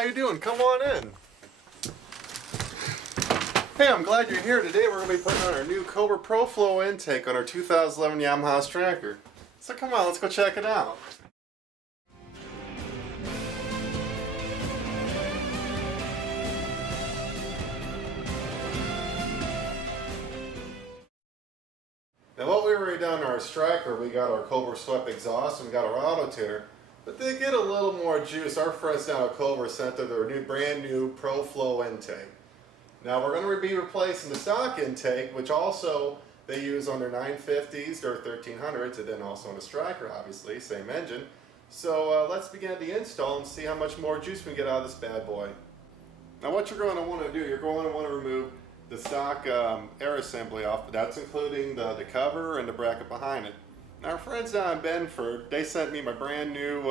how you doing? Come on in. Hey, I'm glad you're here. Today we're going to be putting on our new Cobra Power Flow Intake on our 2011 Yamaha Stryker. So come on, let's go check it out. Now what we already done on our Stryker, we got our Cobra swept exhaust and we got our auto tuner. But to get a little more juice, our friends down at Cobra sent us their brand new PowrFlo Intake. Now we're going to be replacing the stock intake, which also they use on their 950s, their 1300s, and then also on the Stryker, obviously, same engine. So let's begin the install and see how much more juice we can get out of this bad boy. Now what you're going to want to do, you're going to want to remove the stock air assembly off, but that's including the cover and the bracket behind it. Now our friends down in Bedford, they sent me my brand new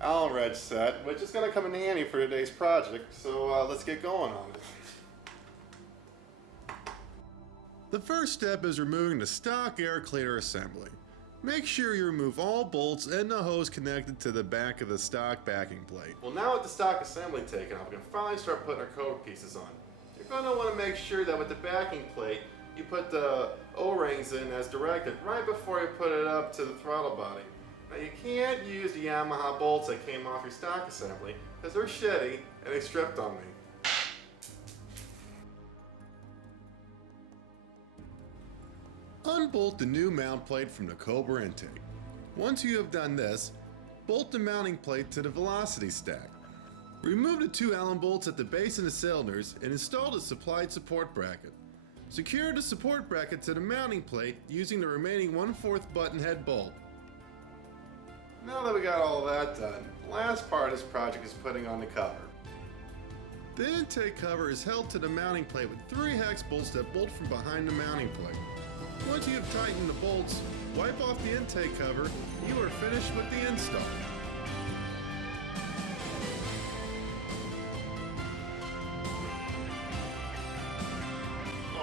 Allen wrench set, which is going to come in handy for today's project, so let's get going on it. The first step is removing the stock air cleaner assembly. Make sure you remove all bolts and the hose connected to the back of the stock backing plate. Well, now with the stock assembly taken off, we can finally start putting our Cobra pieces on. You're going to want to make sure that with the backing plate, you put the O-rings in as directed right before you put it up to the throttle body. Now you can't use the Yamaha bolts that came off your stock assembly because they're shitty and they stripped on me. Unbolt the new mount plate from the Cobra intake. Once you have done this, bolt the mounting plate to the velocity stack. Remove the two Allen bolts at the base of the cylinders and install the supplied support bracket. Secure the support bracket to the mounting plate using the remaining 1/4 button head bolt. Now that we got all that done, the last part of this project is putting on the cover. The intake cover is held to the mounting plate with 3 hex bolts that bolt from behind the mounting plate. Once you have tightened the bolts, wipe off the intake cover, you are finished with the install.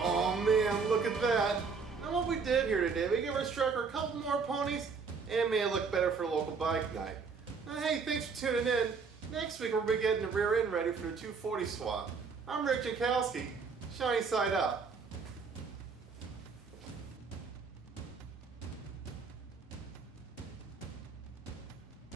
Oh man, look at that! Now what we did here today, we gave our Stryker a couple more ponies and made it look better for a local bike night. Now hey, thanks for tuning in. Next week we'll be getting the rear end ready for the 240 swap. I'm Rick Jankowski, shiny side up.